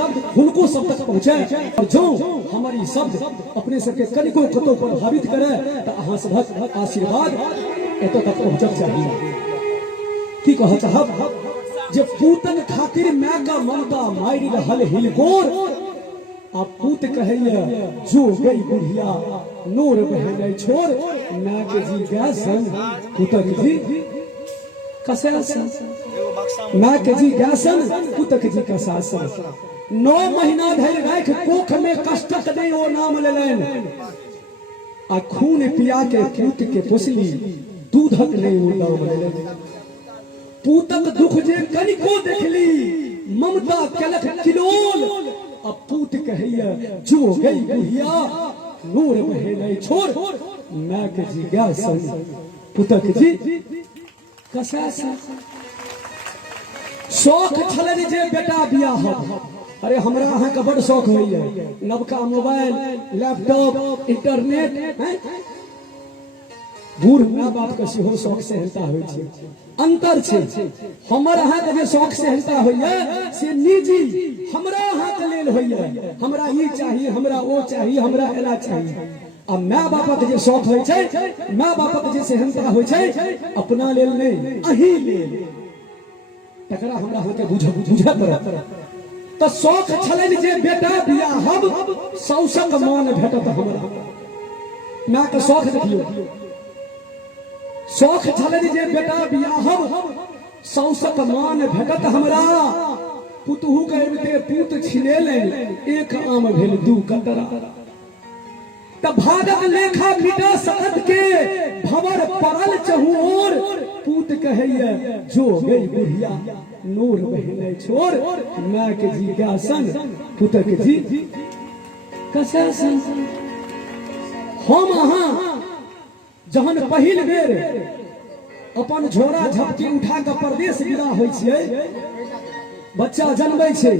शब्द उनको सब तक पहुंचे और जो हमारी शब्द अपने सबके कनिको कतो प्रभावित करे तो अहाँ सबक आशीर्वाद एतो तक पहुंचक चाहिए। की कह चाहब जे पूतन खातिर माय का ममता मारि रहल हिलकोर आ पूत कहैया जो गई बुढ़िया नूर बहने छोड़ माय के जी गैसन पुतक जी कसासन माय के जी गैसन पुतक जी कसासन 9 महीना धरि राख कोख में कष्टक दे ओ नाम लेलन आ खून पिया के पूत के पोसली दूधक नहीं उदाम लेलन पूतक दुख जे कनिको देखली ममता कलख किलोल अब पूत कहैया जो गई बुढ़िया नूर बहने छोड़ माय के जी गैसन पुतक जी कसासन शौक छलन जे बेटा बियाह अरे हमरा अहाँ का बड़ शौक होइए नवका मोबाइल लैपटॉप इंटरनेट बूढ़ माँ बाप के सेहो शौक सेहनता होइ छै अंतर छै हमर अहाँ के जे शौक सेहनता होइए से निजी हमरा अहाँ के लेल होइए हमरा ई चाहिए हमरा ओ चाहिए हमरा एना चाहिए आ माय बापक जे शौक होइ छै माय बापक जे सेहनता होइ छै अपना लेल नहीं अही लेल तकरा हमरा अहाँ के बुझ पड़त तो शौक छलन जे बेटा बियाहब सौसक मान भेटत हमरा माय के शौक देखियो शौक छलन जे बेटा बियाहब सौसक मान भेटत हमरा पुतहु के अबिते पूत छिनेलन एक आम भेल 2 कतरा त भागत लेखा मिटा सकत के भवर परल चहुर पूत कहैया जो गई बुढ़िया नूर बहने छोड़ माय के जी गैसन पुतक जी कसासन हम अहाँ जहन पहिल बेर अपन झोरा झपटी उठा के परदेश विदा होइ छियै बच्चा जन्मै छै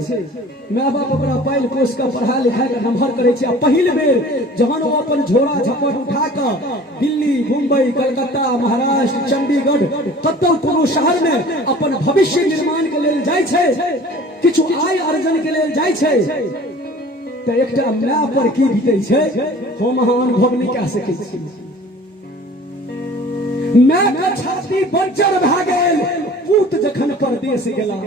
माय बाप ओकरा पाल पोस के पढ़ा लिखा के नम्हर करे छै पहिल बेर जहन वो अपन झोरा झपट उठा के दिल्ली मुंबई कलकत्ता महाराष्ट्र चंडीगढ़ कतौ कोनो शहर में अपन भविष्य निर्माण के लेल जाय छै किछु आय अर्जन के लेल जाय छै त एकटा माय पर की बीतै छै हम अहाँ अनुभव नहि कऽ सकै छी माय के छाती बंजर भए गेल पूत जखन परदेश गेला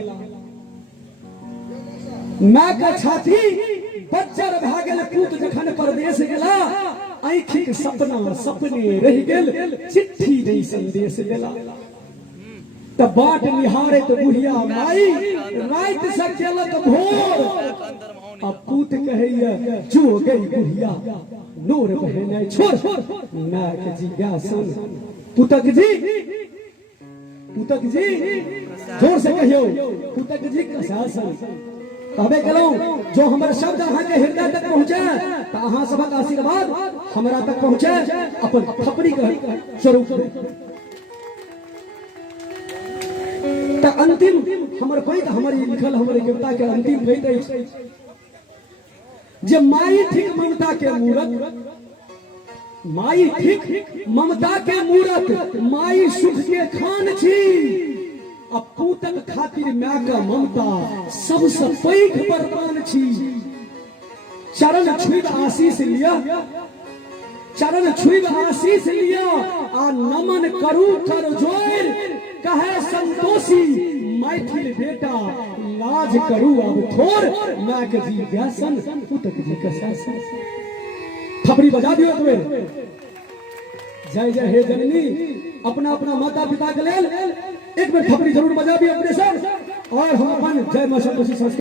माय के छाती बंजर भए गेल पूत जखन परदेश गेला आँखिक सपना सपने रहि गेल चिट्ठी नहीं संदेश देला त बाट निहारत बुढ़िया माई रात से केलक भोर अब पूत कहैया जो गई बुढ़िया नूर बहने छोड़ माय के जी गैसन पुतक जी जोर से कहियो पुतक जी कसासन कहबे केलहुं जो हमर शब्द अहाँ के हृदय तक पहुंचे त अहाँ सबक आशीर्वाद हमरा तक पहुंचे अपन थपड़ी के स्वरूप त अंतिम हमर पैत हमारी लिखल हमर कविता के अंतिम पैत अछि जे माई ठीक ममता के मूरत माई ठीक ममता के मूरत माई सुख के खान छी अब पूतन खातिर माय का ममता सबसे पैघ वरदान छी चरण छुई आशीष लिया चरण छुई आशीष लिया आ नमन करू कर जोर कहे संतोषी मैथिल बेटा लाज करू अब थोर माय के जी गैसन पुतक जी कसासन थपड़ी बजा दियो एक बेर जय जय हे जननी अपना अपना माता पिता के लेल एक बेर थपड़ी जरूर बजा दियो अपने सब और हम अपन जय मां सरस्वती